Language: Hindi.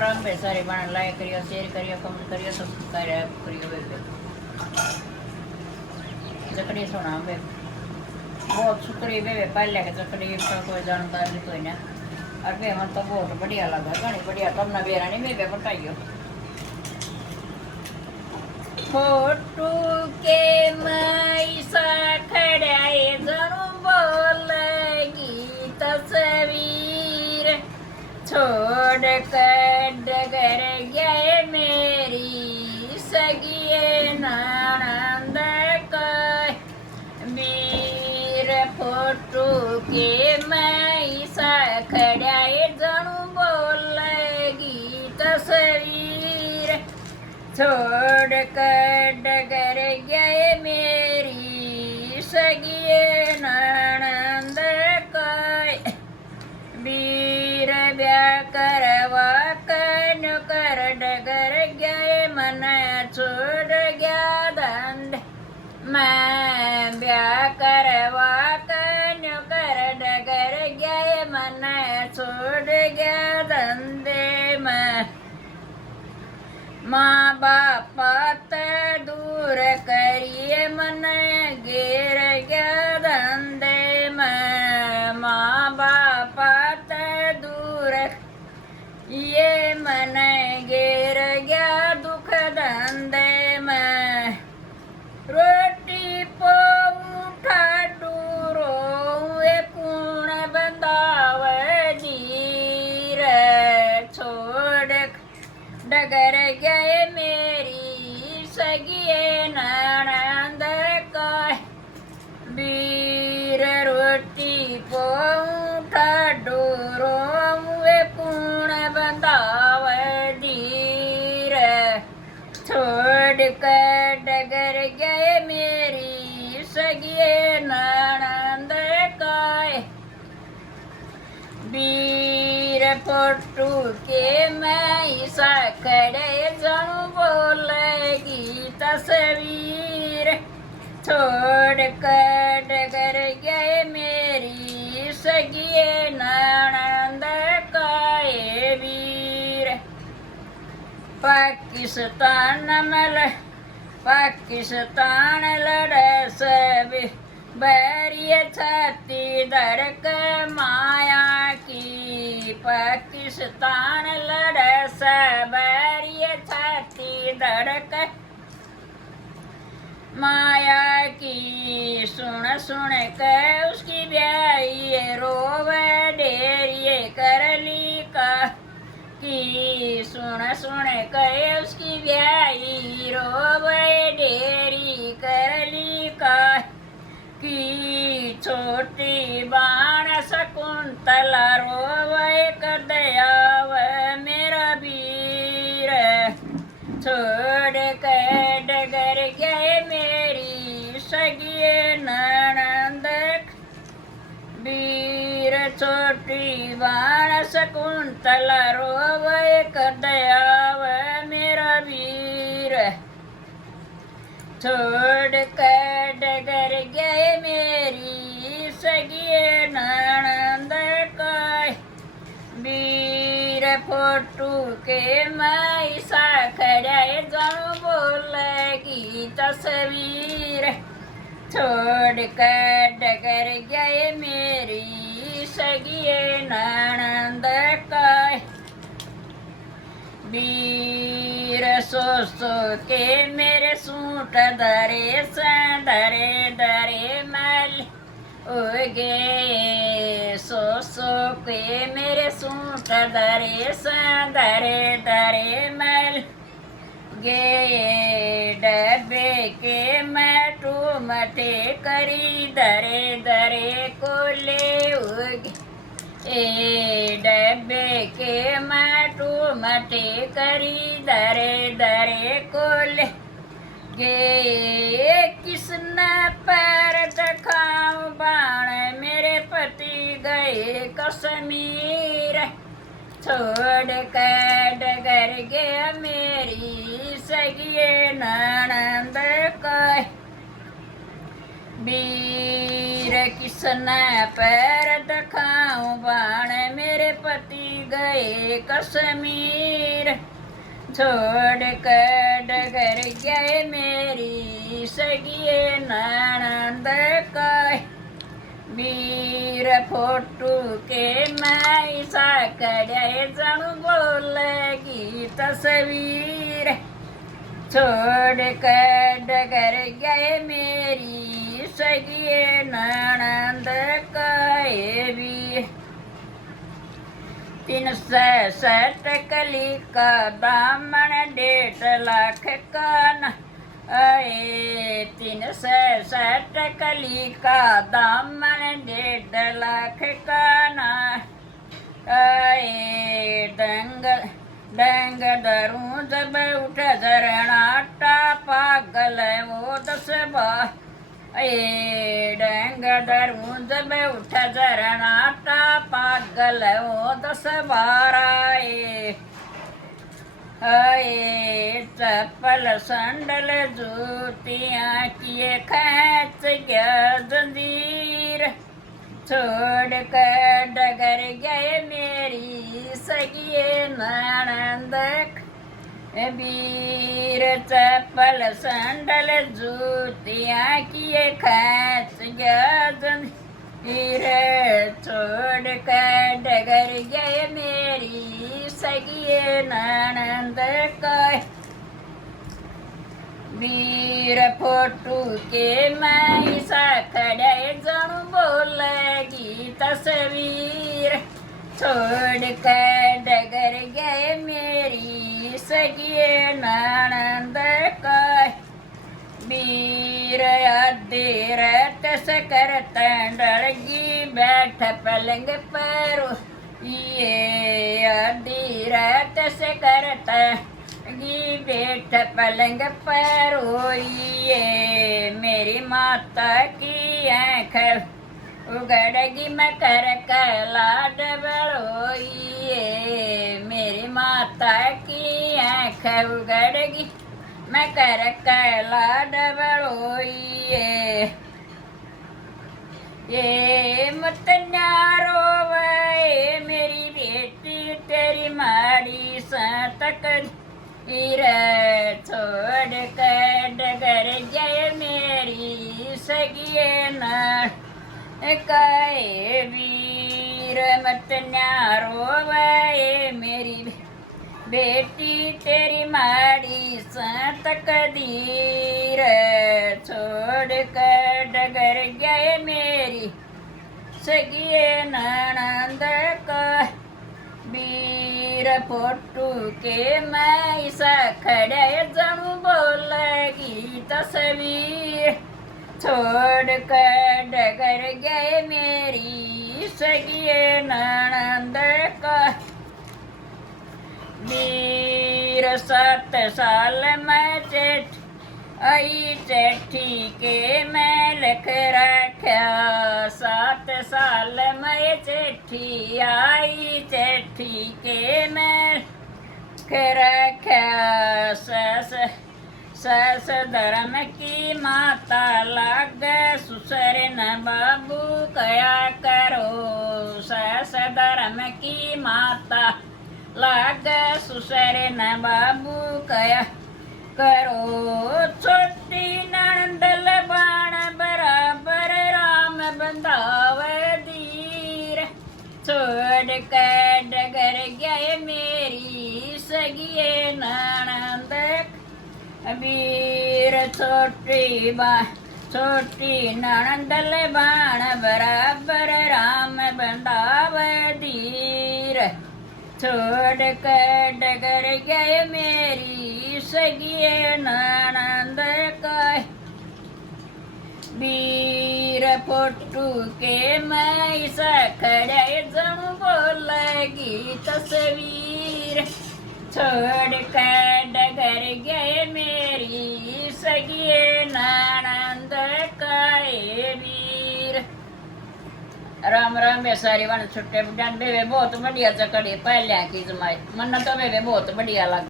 राम भाई सारे बना लाइक करियो शेयर करियो कमेंट करियो सब्सक्राइब करियो वे चकड़ी सुना वे बहुत शुक्रिया वे पहले के चकड़ी का कोई जानकारी तो ना अरे हम तो बहुत बढ़िया लगा घनी बढ़िया तुमने बेरा नहीं वे बताइयो फोटो के मैसा खड़ाए जरूर बोलेगी तस्वीर छोड़ कर डगर गए मेरी सगिए ननद वीर फोटो के मैसा खड़ाए जरूर बोलेगी तस्वीर छोड़ कर डगर गए मेरी सगिए ननद वीर ब्याह करवा कर डगर गए मन छोड़ गया दंड मैं ब्याह करवा कर डगर गए मन छोड़ गया धंधे में माँ बाप दूर करिए मन गिर गया धंधे में माँ बाप दूर ये मन गिर गया दुख धंधे में रोटी पोठा डूरो कूण बंदाव जीर छोड़ डगर गए मेरी सगिए ननद वीर रोटी पोठा डूरो कूण बंदाव जीर छोड़ कर डगर गए मेरी सगिए ननद वीर फोटू के मैसा खड़े जनु बोलेगी तस्वीर छोड़ कर डगर गए मेरी सगिए ननद वीर पाकिस्तान लड़े सब बैरिय छाती धड़क माया की पाकिस्तान लड़े सब बैरिय छाती धड़क माया की सुन सुन के उसकी ब्याई रोवे डेरिए करली का की सुन सुन के उसकी ब्याई रोवे डेरी करली का की छोटी बाण शकुंतला रोवे कर दयाव मेरा वीर छोड़ कर डगर गए मेरी सगिए ननद वीर छोटी बाण शकुंतला रोवे कर दयाव मेरा वीर छोड़ कर डगर गए मेरी सगिए ननद वीर फोटू के मैसा खड़ाए जनु बोलेगी तस्वीर छोड़ कर डगर गए मेरी सगिए ननद वीर सो के मेरे सूट धरे धरे धरे मल उगे सो के मेरे सूट धरे धरे धरे मल गे डब्बे के मटू मटे करी धरे धरे को ले उगे ए डब्बे के मटू मटे करी धरे धरे को ले गे किसने पैर दिखाऊं बाण मेरे पति गए कश्मीर छोड़ कर डगर गया मेरी सगिए ननद कह वीर किसने पैर दिखाऊं बाण मेरे पति गए कश्मीर वीर छोड़ कर डगर गए मेरी सगिए ननंद का वीर फोटू के मैं साकड़े जण बोलेगी तस्वीर छोड़ कर डगर गए मेरी सगिए ननंद कहे वीर 360 कली का दामन 1.5 लाख का न आए 360 कली का दामन 1.5 लाख का ना आए डंग दरूं जब उठ झरनाटा पागल वो 10 बार डंग दरूं जब उठ झरनाटा पागल वो 10 12 चप्पल संडल जूतियाँ किए खैच गया जंजीर छोड़ कर डगर गए मेरी सगिए ननंद वीर चप्पल संडल जूतियाँ किए खैच गया जंजीर छोड़ कर डगर गए मेरी सगिए ननंद कहे वीर फोटू के मैं साखड़े जण बोलेगी तस्वीर छोड़ कर डगर गए मेरी सगिए ननंद कहे वीर आधी रात सकर तंडलगी बैठ पलंग पर ये आधी रात सकर तंडलगी बैठ पलंग पर होइए मेरी माता की आँख उगड़गी मैं कर लाड बड़ोइए मेरी माता की आँख उगड़गी मैं कर लाड बड़ोइए ये मत न्यारो वे मेरी बेटी तेरी माड़ी सतक हीर छोड़ कर डगर गए मेरी सगिए न कहे वीर मत न्यारो वे मेरी बेटी तेरी माड़ी सतक दीर छोड़ कर डगर गए मेरी सगिए ननंद का वीर फोटू के मैं साखड़े जण बोलेगी तस्वीर छोड़ कर डगर गए मेरी सगिए ननंद का वीर 7 साल मैं चेठ आई चेठी के मैं लिख रखा 7 साल मैं चेठी आई चेठी के मैं लिख रखा सस धर्म की माता लाग सुसर न बाबू कया करो सस धर्म की माता लाग सुसर न बाबू कया करो छोटी नंदल बाण बराबर राम बंधावे धीर छोड़ कर डगर गए मेरी सगिए ननंद वीर छोटी ननंदल बाण बराबर राम बंधावे धीर छोड़ कर डगर गए मेरी सगिए ननंद कहे वीर फोटू के मैं साखड़े जण बोलेगी तस्वीर छोड़ कर डगर गए मेरी सगिए ननंद कहे वीर राम राम बे सारी वन छुट्टे बुढ़ान बेबे बहुत बढ़िया चकड़ी पहले की जमाई मन तो बेबे बहुत बढ़िया लग